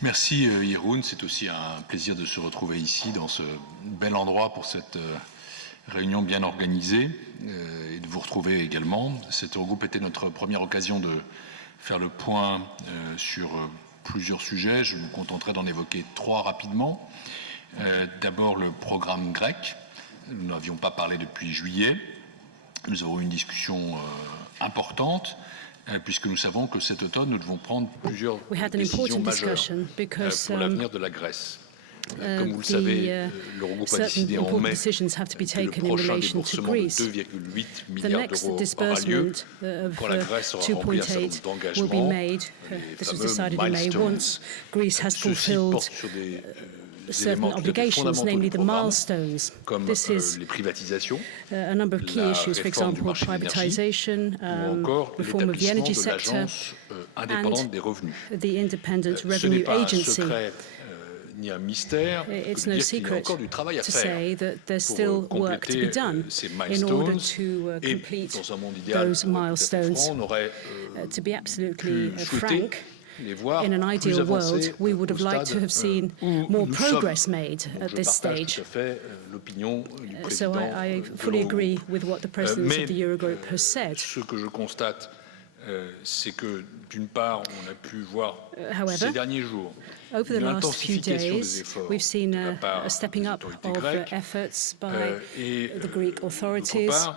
Merci Jeroen, c'est aussi un plaisir de se retrouver ici dans ce bel endroit pour cette réunion bien organisée et de vous retrouver également. Cet Eurogroupe était notre première occasion de faire le point sur plusieurs sujets. Je me contenterai d'en évoquer trois rapidement. D'abord le programme grec. Nous n'avions pas parlé depuis juillet. Nous avons eu une discussion importante puisque nous savons que cet automne, nous devons prendre plusieurs décisions majeures pour l'avenir de la Grèce. Comme vous le savez, l'Eurogroupe a décidé en mai que le prochain déboursement de 2,8 milliards d'euros aura lieu quand la Grèce aura rempli un certain nombre d'engagements, les fameux milestones. Ceux-ci portent sur des certain obligations, namely the milestones. This is les privatisations, a number of key issues, for example, privatization, reform of the energy sector, and the Independent Revenue Agency. Ni un mystère, it's no secret to say that there's still work to be done in order to complete those milestones. To be absolutely frank, in an ideal world, we would have liked to have seen more progress made at this stage. So I fully agree with what the President of the Eurogroup has said. Ce que je constate, c'est que d'une part, on a pu voir ces derniers jours over the last few days, we've seen a stepping up of efforts by the Greek authorities.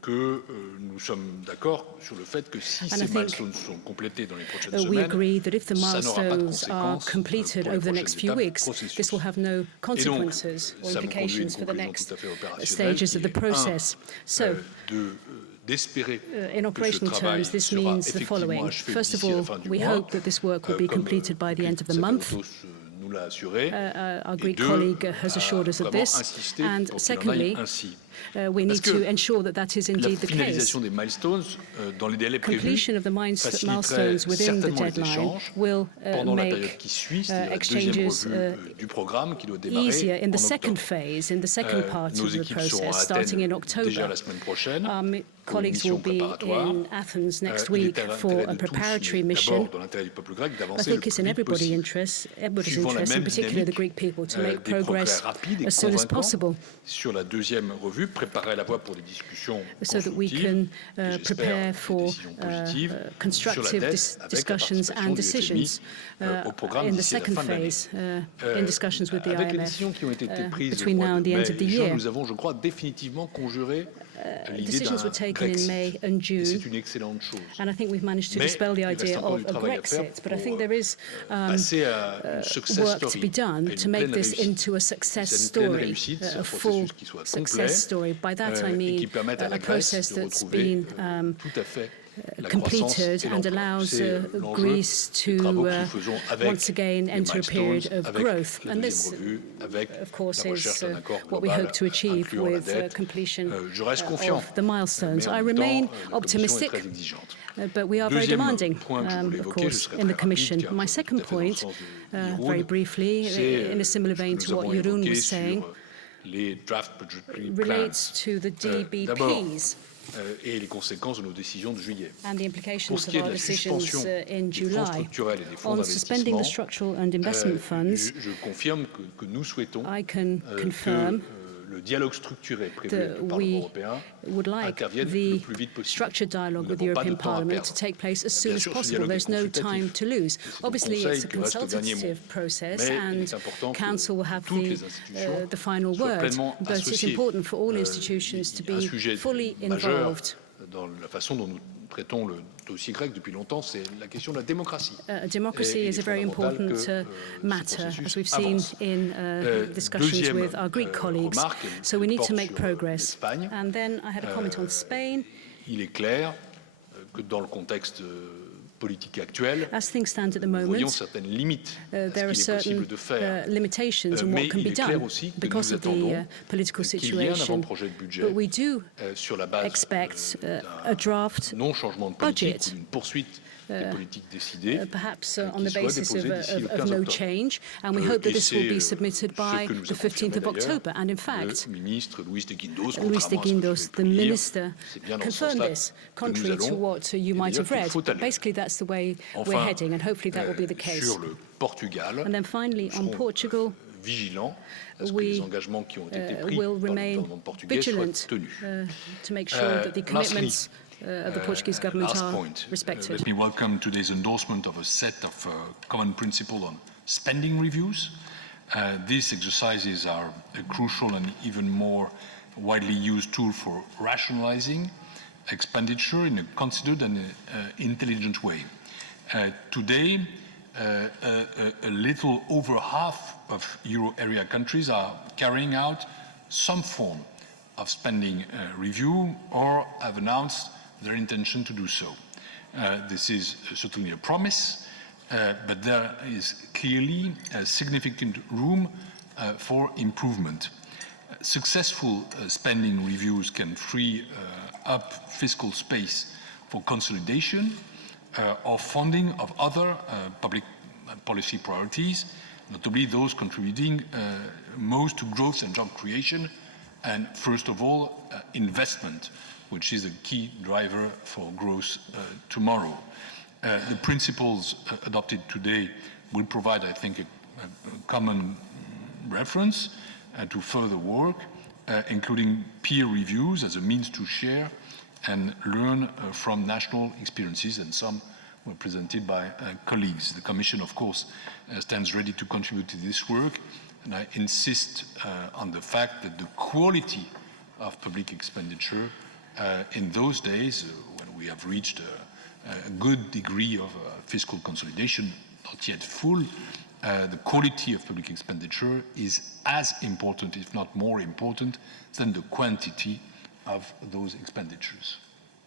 Que nous sommes d'accord sur le fait que si ces milestones sont complétés dans les prochaines semaines, we agree that if the milestones are completed over the next few weeks, this will have no consequences or implications for the next stages of the process. So, in operational terms, this means the following. First of all, we hope that this work will be completed by the end of the month. Our Greek colleague has assured us of this. And secondly, we need to ensure that that is indeed the case. Completion of the milestones within the deadline will make exchanges easier in the second phase, in the second part of the process, starting in October. Colleagues will be in Athens next week for a preparatory mission. I think it's in everybody's interest, in particular the Greek people, to make progress as soon as possible, so that we can prepare for constructive discussions and decisions in the second phase, in discussions with the IMF between now and the end of the year. Decisions were taken in May and June, and I think we've managed to dispel the idea of a Brexit, but I think there is work to be done to make this into a success story, a full success story. By that I mean a process that's been completed and allows Greece to once again enter a period of growth. And this, of course, is what we hope to achieve with completion of the milestones. I remain optimistic, but we are very demanding, of course, in the Commission. My second point, very briefly, in a similar vein to what Jeroen was saying, relates to the DBPs. Et les conséquences de nos décisions de juillet. And the implications of our decisions in July on suspending the structural and investment funds. Je confirme que nous souhaitons I can confirm le dialogue structuré prévu avec le Parlement européen intervienne le plus vite possible. Structured dialogue with the European Parliament to take place as soon as possible. There's no time to lose. Obviously, it's a consultative process, and Council will have the final word. But it's important for all institutions to be fully involved. Dans la façon dont nous traitons le dossier grec depuis longtemps, c'est la question de la démocratie. Democracy is a very important matter, as we've seen in discussions with our Greek colleagues. So we need to make progress. And then I had a comment on Spain. Il est clair que dans le contexte politique actuelle, as things stand at the moment, voyons certaines limites there are certain limitations on what can be done because of the political situation. But we do expect a draft budget perhaps on the basis of no change, and we hope that this will be submitted by the 15th of October. And in fact, Luis de Guindos, the minister, confirmed this, contrary to what you might have read. But basically, that's the way we're heading, and hopefully that will be the case. And then finally, on Portugal, we will remain vigilant to make sure that the commitments of the Portuguese government are respected. Let me welcome today's endorsement of a set of common principles on spending reviews. These exercises are a crucial and even more widely used tool for rationalizing expenditure in a considered and intelligent way. Today, a little over half of euro area countries are carrying out some form of spending review or have announced their intention to do so. This is certainly a promise, but there is clearly a significant room for improvement. Successful spending reviews can free up fiscal space for consolidation or funding of other public policy priorities, notably those contributing most to growth and job creation, and first of all, investment, which is a key driver for growth tomorrow. The principles adopted today will provide, I think, a common reference to further work, including peer reviews as a means to share and learn from national experiences, and some were presented by colleagues. The Commission, of course, stands ready to contribute to this work, and I insist on the fact that the quality of public expenditure in those days, when we have reached a good degree of fiscal consolidation, not yet full, the quality of public expenditure is as important, if not more important, than the quantity of those expenditures.